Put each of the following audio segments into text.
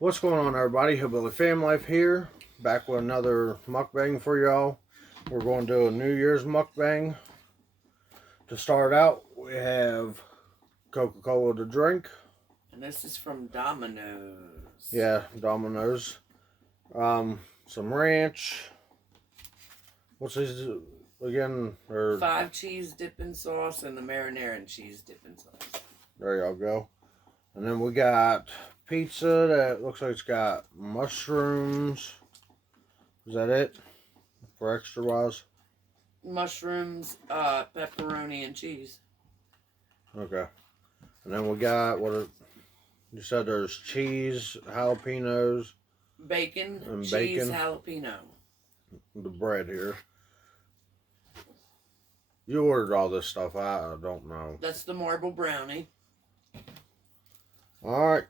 What's going on, everybody? Hillbilly Fam Life here, back with another mukbang for y'all. We're going to do a New Year's mukbang. To start out, we have Coca-Cola to drink. And this is from Domino's. Yeah, Domino's. Some ranch. What's these again? 5 cheese dipping sauce and the marinara and cheese dipping sauce. There y'all go. And then we got pizza that looks like it's got mushrooms. Is that it? For extra wise? Mushrooms, pepperoni, and cheese. Okay. And then we got you said there's cheese, jalapenos, Bacon, and cheese, bacon. jalapeno. The bread here. You ordered all this stuff. I don't know. That's the marble brownie. All right.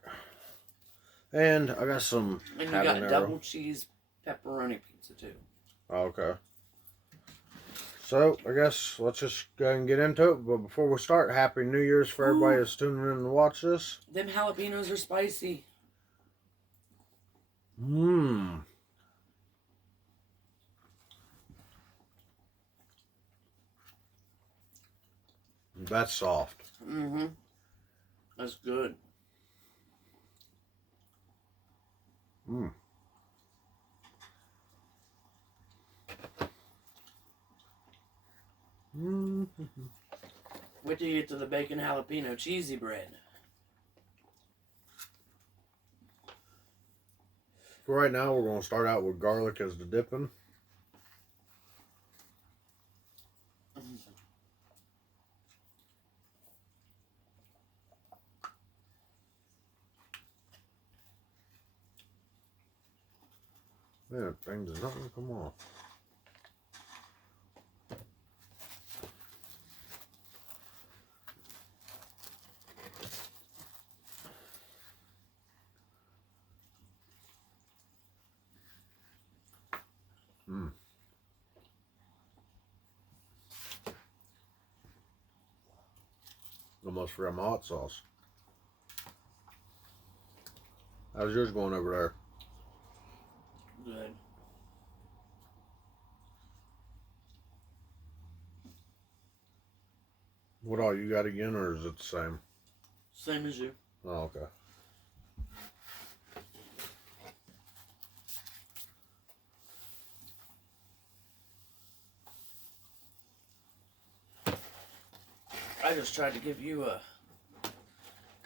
And I got some And you habanero. got double cheese pepperoni pizza too. Okay. So I guess let's just go ahead and get into it. But before we start, Happy New Year's for everybody that's tuning in to watch this. Them jalapenos are spicy. Mmm. That's soft. Mm-hmm. That's good. Mmm. Mm-hmm. Wait till you get to the bacon jalapeno cheesy bread. For right now, we're going to start out with garlic as the dipping. Man, that thing does not want to come off. Mmm. Almost forgot my hot sauce. How's yours going over there? Good. What all you got again, or is it the same? Same as you. Oh, okay. I just tried to give you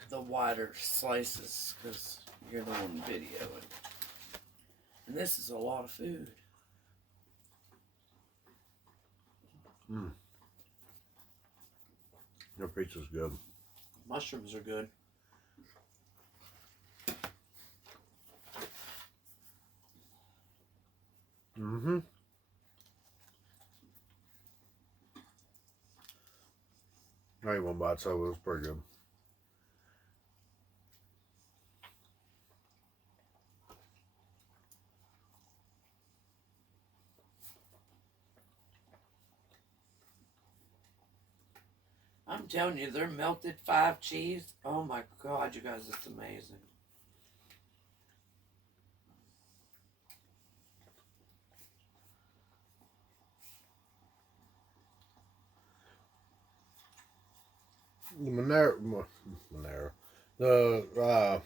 the wider slices because you're the one videoing. And this is a lot of food. Mmm. Your pizza's good. Mushrooms are good. Mm-hmm. I ain't one bite, so it was pretty good. I'm telling you, they're melted 5 cheese. Oh my God, you guys, it's amazing. The Monero. The, ow.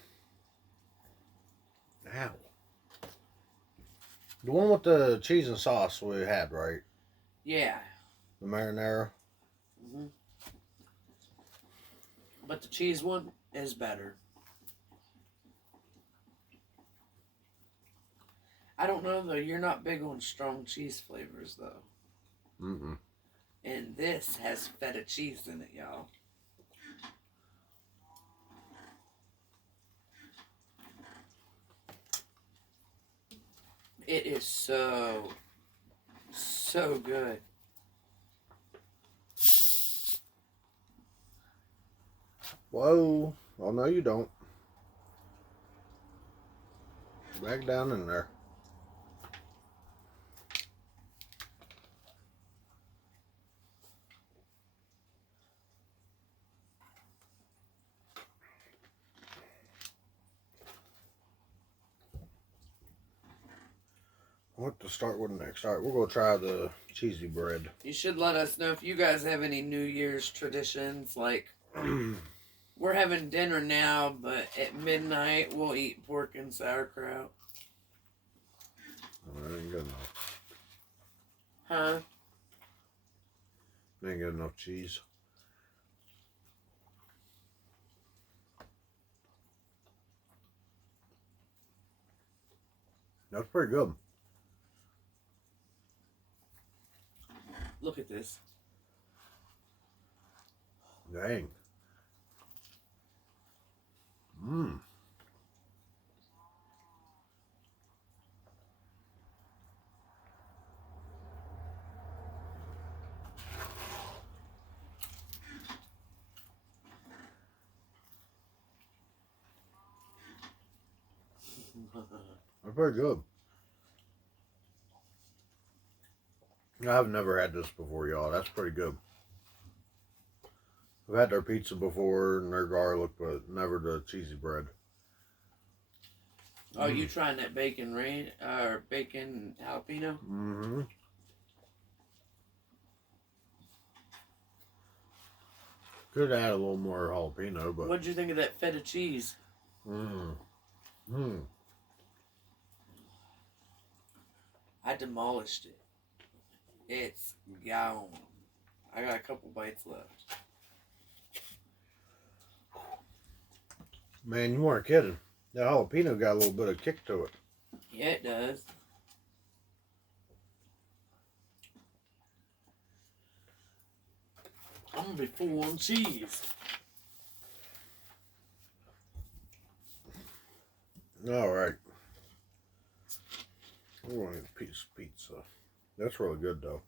The one with the cheese and sauce we had, right? Yeah. The marinara. Mm-hmm. But the cheese one is better. I don't know though, you're not big on strong cheese flavors though. Mm-mm. And this has feta cheese in it, y'all. It is so good. Whoa. Oh, no, you don't. Back down in there. what to start with next. All right, we're going to try the cheesy bread. You should let us know if you guys have any New Year's traditions. Like, we're having dinner now, but at midnight we'll eat pork and sauerkraut. Oh, that ain't good enough. Huh? Ain't got enough cheese. That's pretty good. Look at this. Dang. Mmm. That's pretty good. I've never had this before, y'all. That's pretty good. I've had their pizza before and their garlic, but never the cheesy bread. Oh, you trying that bacon or bacon jalapeno? Mm-hmm. Could add a little more jalapeno, but... What'd you think of that feta cheese? I demolished it. It's gone. I got a couple bites left. Man, you weren't kidding. That jalapeno got a little bit of kick to it. Yeah, it does. I'm gonna be full on cheese. All right. We're going to eat a piece of pizza. That's really good, though.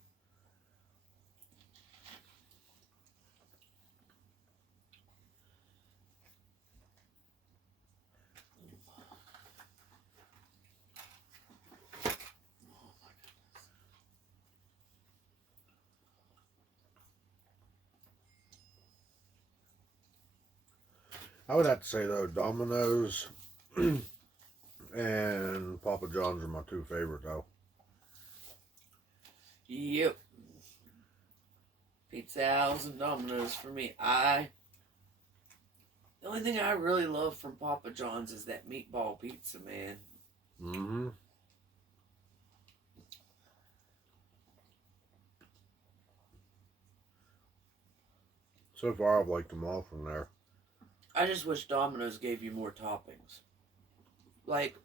I would have to say, though, Domino's and Papa John's are my two favorite, though. Yep. Pizza House and Domino's for me. The only thing I really love from Papa John's is that meatball pizza, man. Mm-hmm. So far, I've liked them all from there. I just wish Domino's gave you more toppings. Like,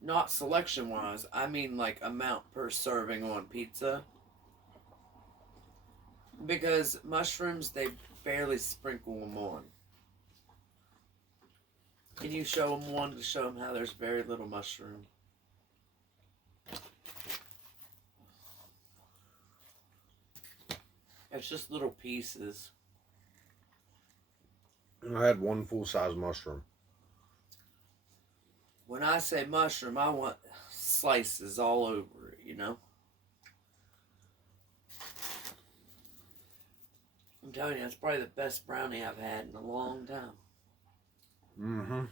not selection-wise, I mean like amount per serving on pizza. Because mushrooms, they barely sprinkle them on. Can you show them one to show them how there's very little mushroom? It's just little pieces. I had one full-size mushroom. When I say mushroom, I want slices all over it, you know? I'm telling you, it's probably the best brownie I've had in a long time. Mm-hmm.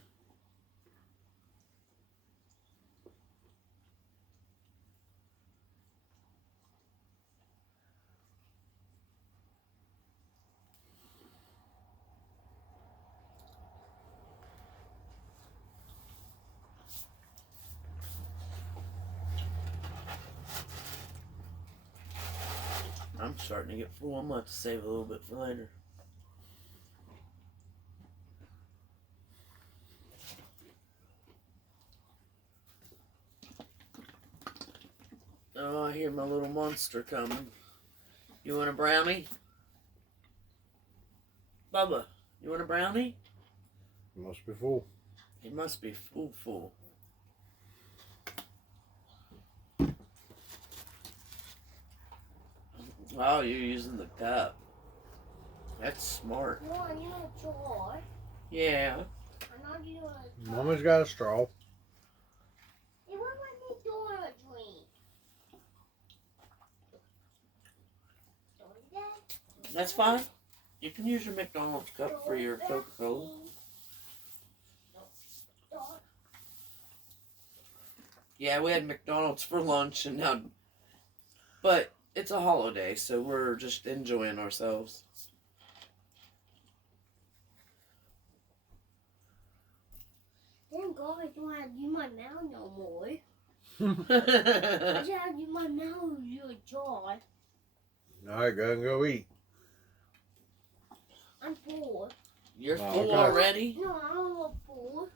I'm starting to get full. I'm going to have to save a little bit for later. Oh, I hear my little monster coming. You want a brownie? Bubba, you want a brownie? It must be full. It must be full. Oh, you're using the cup. That's smart. No, I need a drawer. Yeah. I know you a Mama's got a straw. Hey, what was the door drink? Don't do that. That's fine. You can use your McDonald's cup for your Coca-Cola. Yeah, we had McDonald's for lunch and now, but it's a holiday, so we're just enjoying ourselves. Thank God I don't have to use my mouth no more. I just have to use my mouth to do a jaw. Alright, go and go eat. I'm full. You're Oh, full okay. already? No, I'm not full.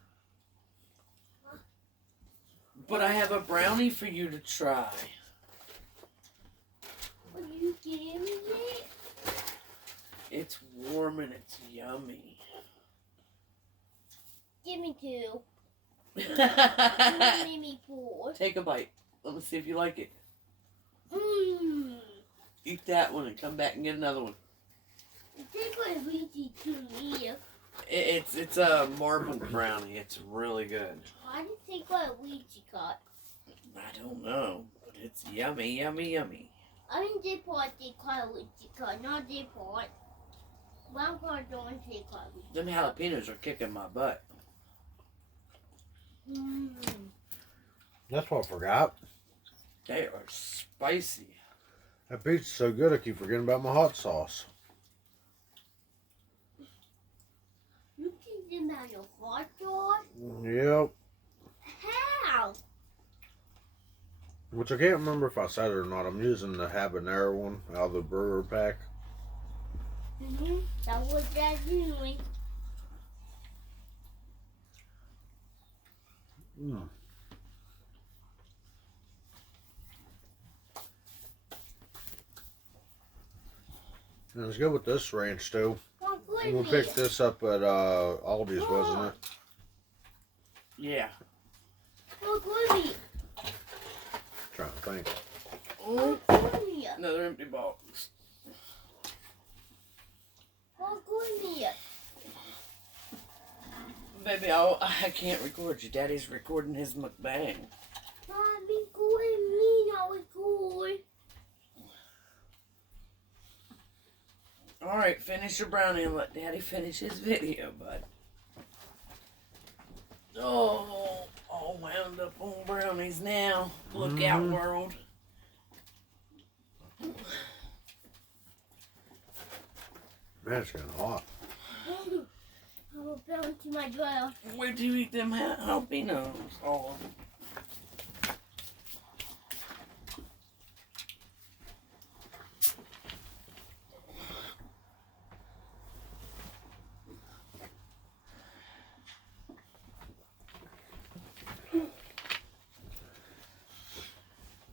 But I have a brownie for you to try. Will you give me it? It's warm and it's yummy. Give me two. You Take made me full. a bite. Let me see if you like it. Mmm. Eat that one and come back and get another one. Take what Luigi to me. It's a marble brownie. It's really good. Why did you take what Luigi got? I don't know, but it's yummy, yummy, yummy. I mean, this part take what Luigi got, not this part. One part don't take what Luigi. Them jalapenos are kicking my butt. Mmm. That's what I forgot. They are spicy. That pizza's so good I keep forgetting about my hot sauce. You can do that your hot dog? Yep. How? Which I can't remember if I said it or not. I'm using the habanero one out of the brewer pack. That was that doing. Mm. And it's good with this ranch too. Come We with picked me. this up at Aldi's, wasn't it? Yeah. Come with me. Trying to think. Oh, Come with me. another empty box. Come with me. Baby, I can't record you. Daddy's recording his mukbang. Mommy, go with me. Now we go. Alright, finish your brownie and let Daddy finish his video, bud. Oh, all wound up on brownies now. Look out, world. Man, it's getting hot. I will go into my drawer. Where'd you eat them jalapenos? All of them.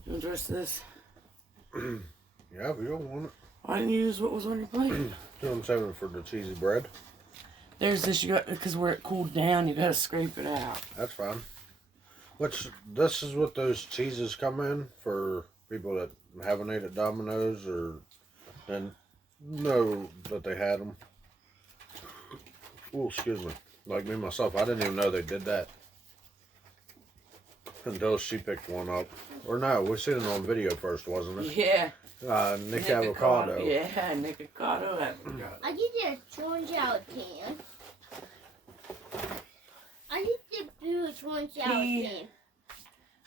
You want to dress this? Yeah, we don't want it. Why didn't you use what was on your plate? You know, I'm saving it for the cheesy bread. There's this, you got, because where it cooled down, you gotta scrape it out. That's fine. Which, this is what those cheeses come in for people that haven't ate at Domino's or and know that they had them. Oh, excuse me. Like me myself, I didn't even know they did that until she picked one up. Or no, we seen it on video first, wasn't it? Yeah. Nick Avocado. Yeah, Nick Avocado. I did a orange out can. I did the blue orange out He- can.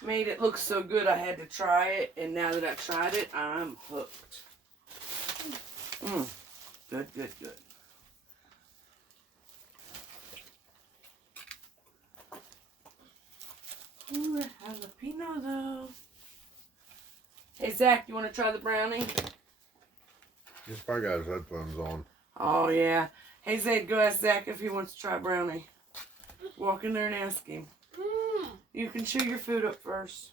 Made it look so good I had to try it, and now that I tried it, I'm hooked. Good, good, good. Ooh, jalapeno though. Hey Zach, you want to try the brownie? He's probably got his headphones on. Oh yeah. Hey Zach, go ask Zach if he wants to try brownie. Walk in there and ask him. You can chew your food up first.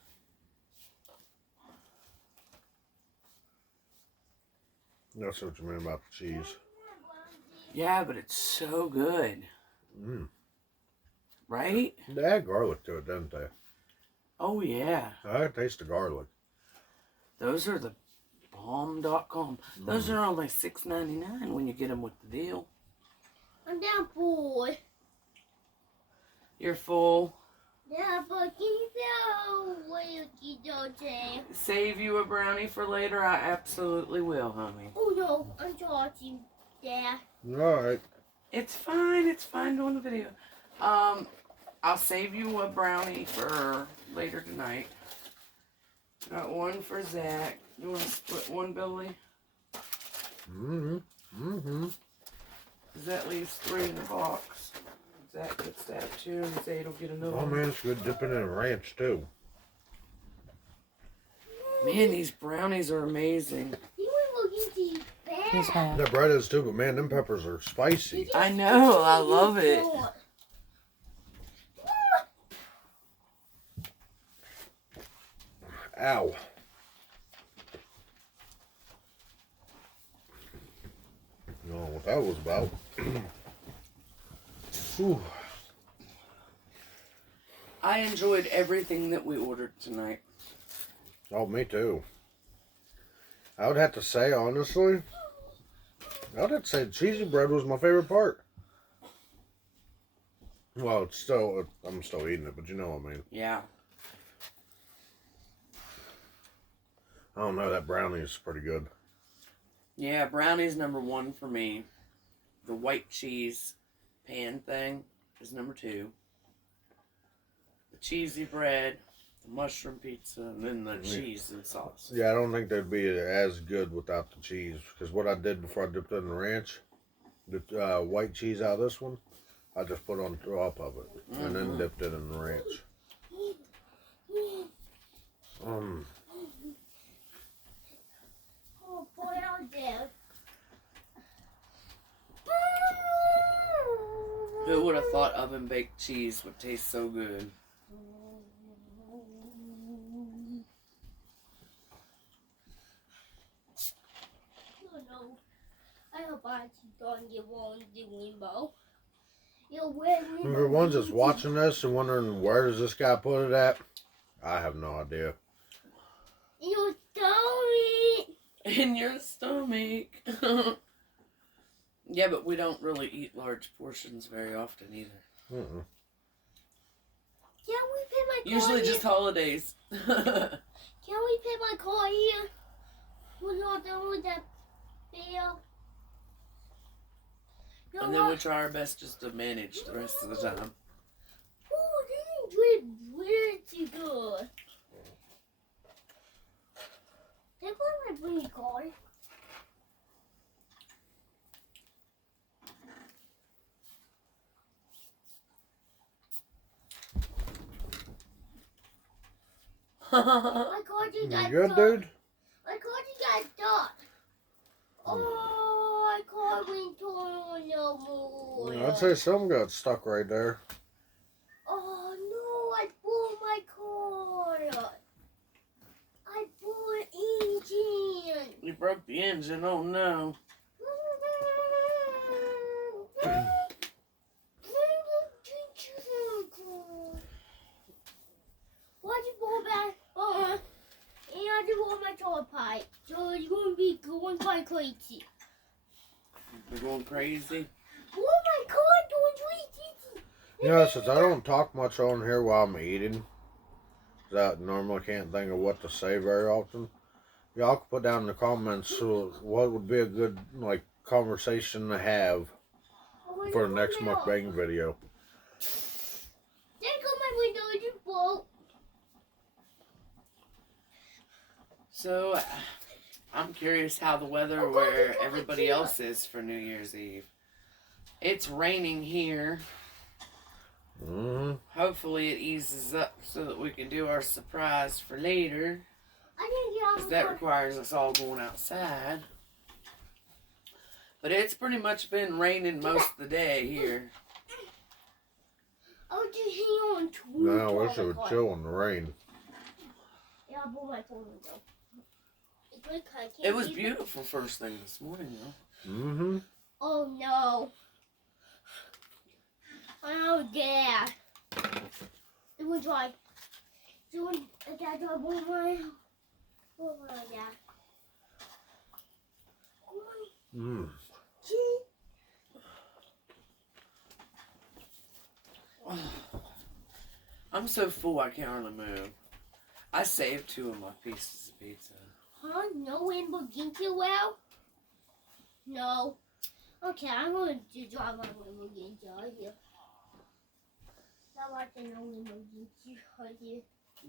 That's what you mean about the cheese. Yeah, but it's so good. Mm. Right? They had garlic to it, didn't they? Oh yeah. I taste the garlic. Those are the bomb.com. Those are only $6.99 when you get them with the deal. I'm down boy. You're full. Yeah, but can you feel what you don't say? Save you a brownie for later? I absolutely will, honey. Oh no, I'm talking, Dad. Alright. It's fine doing the video. I'll save you a brownie for later tonight. Got one for Zach. You want to split one, Billy? Because that leaves 3 in the box. Zach gets that too, and Zay'll get another Oh one. man, it's good dipping in ranch too. Man, these brownies are amazing. You were looking to Here's bed. half. The bread is too, but man, them peppers are spicy. I know, I love it. Ow. You know what that was about. Whew. I enjoyed everything that we ordered tonight. Oh, me too. I would have to say, honestly, I would have to say the cheesy bread was my favorite part. Well, it's still, I'm still eating it, but you know what I mean. Yeah. I don't know, that brownie is pretty good. Yeah, brownie's number 1 for me. The white cheese pan thing is number 2. The cheesy bread, the mushroom pizza, and then the cheese and sauce. Yeah, I don't think they'd be as good without the cheese. Because what I did before I dipped it in the ranch, the white cheese out of this one, I just put on top of it. And then dipped it in the ranch. Oh boy, out there. Who would have thought oven baked cheese would taste so good? No. I hope I don't get one the rainbow. Where And for ones that's watching this and wondering where does this guy put it at, I have no idea. You don't In your stomach. Yeah, but we don't really eat large portions very often either. Mm-mm. Can we put my car Usually here? just holidays. Can we put my car here? We're not done with that bill. No, And then we try our best just to manage the rest of the time. Oh, this is pretty good. Take one my blue card. My card You got good, stuck. dude? My card got stuck. Oh, my card went torn no more. I'd say some got stuck right there. Oh no, I blew my car. I blew an engine. You broke the engine, oh no. Why'd you blow back? And I just want my toilet pipe. So it's gonna be going quite crazy. We're going crazy. Oh my god, going crazy. You know, since I don't talk much on here while I'm eating, 'cause I normally can't think of what to say very often, y'all can put down in the comments what would be a good conversation to have for the next mukbang video. There go my window, it just broke. So, I'm curious how the weather where everybody else is for New Year's Eve. It's raining here. Mm-hmm. Hopefully it eases up so that we can do our surprise for later. I didn't get out Because of that the car. requires us all going outside. But it's pretty much been raining most of the day here. I was just hanging on to Now I wish it would chill in the rain. Yeah, I blew my phone window. It was beautiful first thing this morning though. Mm-hmm. Oh no. Oh yeah. It was like doing a dad job on my yeah. Mm. I'm so full I can't hardly move. I saved 2 of my pieces of pizza. Huh? No rainbow ginky well? No. Okay, I'm going to drive my rainbow ginky out of here. That like the no emergency idea.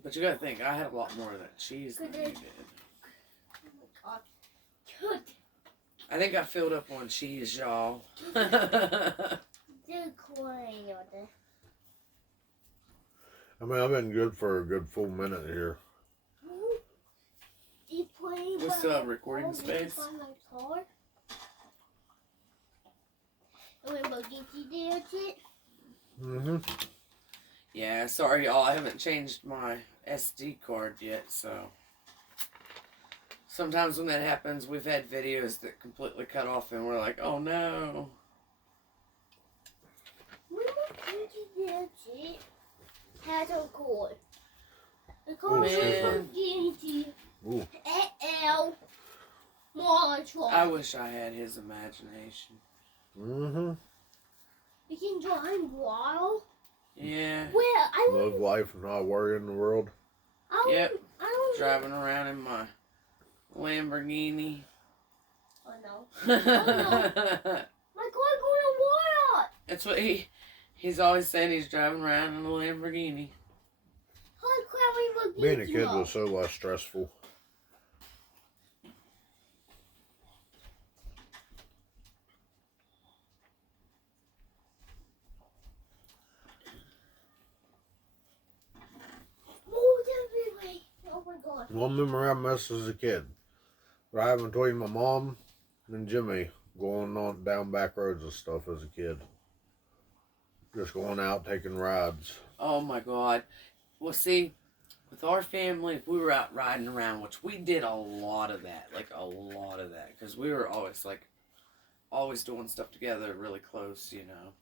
But you gotta think, I had a lot more of that cheese than you did. Oh my god. Good. I think I filled up on cheese, y'all. The coin or the. I mean, I've been good for a good full minute here. We still have recording space. Mm-hmm. Yeah, sorry y'all, I haven't changed my SD card yet, so. Sometimes when that happens, we've had videos that completely cut off and we're like, oh no. Has a cord. The Oh, cord is man. Ooh. I wish I had his imagination. Mm-hmm. You can drive wild. Yeah. Well, I Live life and not worry in the world. Yep. I don't. Driving around in my Lamborghini. Oh no. That's My car going wild. what he's always saying, he's driving around in a Lamborghini. Holy crap, we will Being a get kid you. was so less stressful. Oh my god. One memory I miss as a kid. Driving between my mom and Jimmy, going on down back roads and stuff as a kid. Just going out, taking rides. Oh my God. Well, see, with our family, if we were out riding around, which we did a lot of that, because we were always doing stuff together, really close, you know.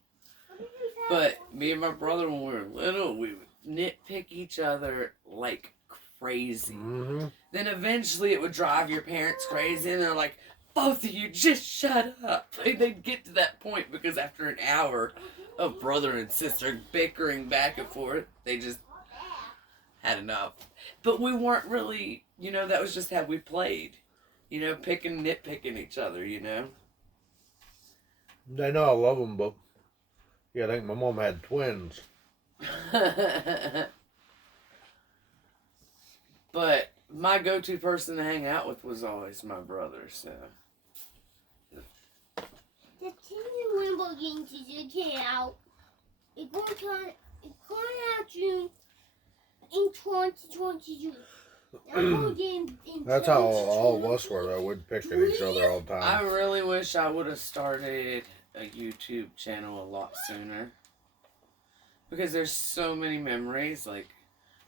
But me and my brother, when we were little, we would nitpick each other like crazy. Mm-hmm. Then eventually it would drive your parents crazy, and they're like, both of you, just shut up. Like, they'd get to that point because after an hour of brother and sister bickering back and forth, they just had enough. But we weren't really, you know, that was just how we played. You know, nitpicking each other, you know. They know I love them, but yeah, I think my mom had twins. But my go-to person to hang out with was always my brother, so. The team Lamborghini came out. It's going out June in 2022. That's how all of us were, though. We'd pick at each other all the I time. really wish I would have started a YouTube channel a lot sooner. Because there's so many memories. Like,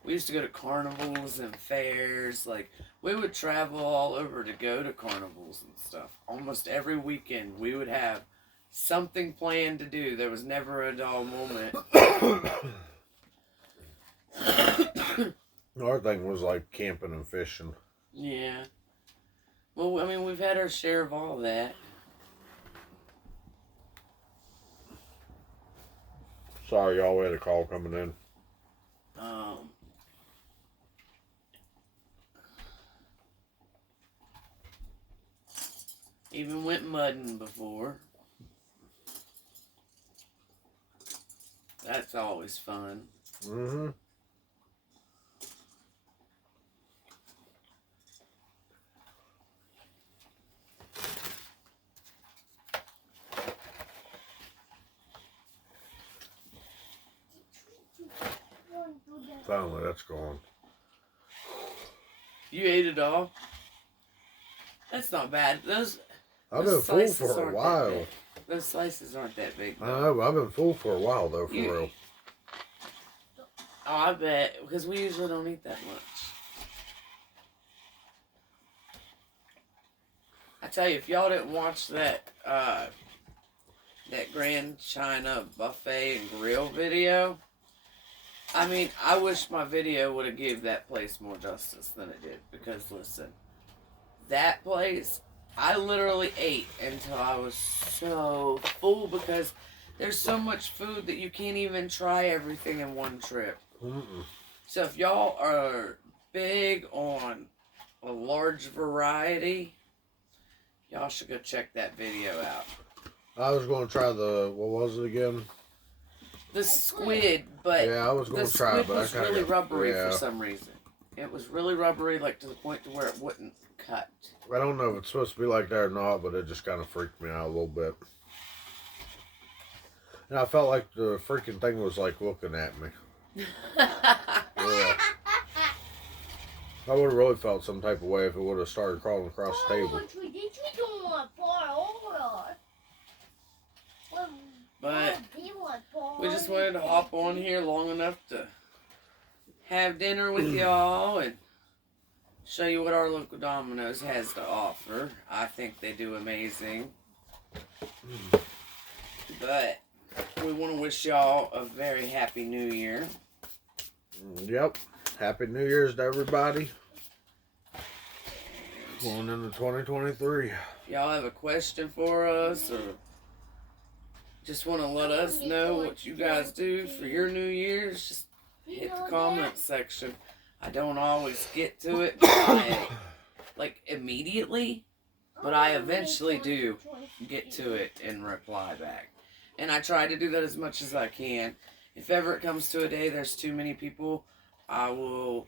we used to go to carnivals and fairs. Like, we would travel all over to go to carnivals and stuff. Almost every weekend, we would have something planned to do. There was never a dull moment. Our thing was like camping and fishing. Yeah. Well, I mean, we've had our share of all that. Sorry, y'all, we had a call coming in. Even went mudding before. That's always fun. Mm-hmm. Finally, that's gone. You ate it all? That's not bad. I've Those been full slices for a aren't that while. big. Those slices aren't that big. I know, but I've been full for a while, though, for real. Oh, I bet. Because we usually don't eat that much. I tell you, if y'all didn't watch that Grand China buffet and grill video, I mean, I wish my video would have gave that place more justice than it did. Because, listen, that place, I literally ate until I was so full because there's so much food that you can't even try everything in one trip. Mm-mm. So if y'all are big on a large variety, y'all should go check that video out. I was going to try the, what was it again? the squid, but Yeah, I was the going to try it, squid but I was kind really of rubbery yeah. for some reason. It was really rubbery, like to the point to where it wouldn't cut. I don't know if it's supposed to be like that or not, but it just kind of freaked me out a little bit. And I felt like the freaking thing was like looking at me. Yeah. I would have really felt some type of way if it would have started crawling across the table. But we just wanted to hop on here long enough to have dinner with y'all and show you what our local Domino's has to offer. I think they do amazing. But we want to wish y'all a very happy new year. Yep. Happy New Year's to everybody. Going into 2023. If y'all have a question for us or just want to let us know what you guys do for your New Year's, just hit the comment section. I don't always get to it immediately, but I eventually do get to it and reply back. And I try to do that as much as I can. If ever it comes to a day there's too many people, I will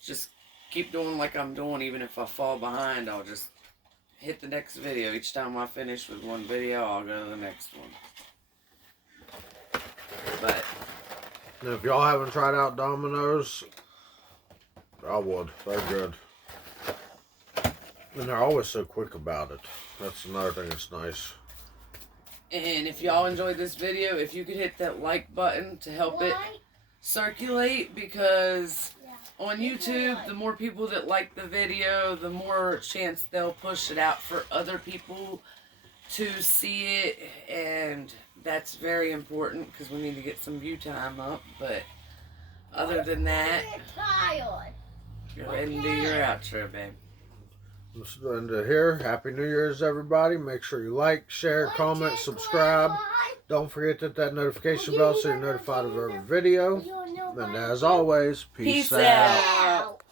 just keep doing like I'm doing. Even if I fall behind, I'll just hit the next video. Each time I finish with one video, I'll go to the next one. But And if y'all haven't tried out Domino's, I would. They're good. And they're always so quick about it. That's another thing that's nice. and if y'all enjoyed this video, if you could hit that like button to help it circulate, because on YouTube, the more people that like the video, the more chance they'll push it out for other people to see it, and that's very important because we need to get some view time up. But other than that, go ahead and do your outro, babe. And here, Happy New Year's, everybody. Make sure you like, share, comment, subscribe. Don't forget to hit that notification bell so you're notified of every video. And as always, peace out.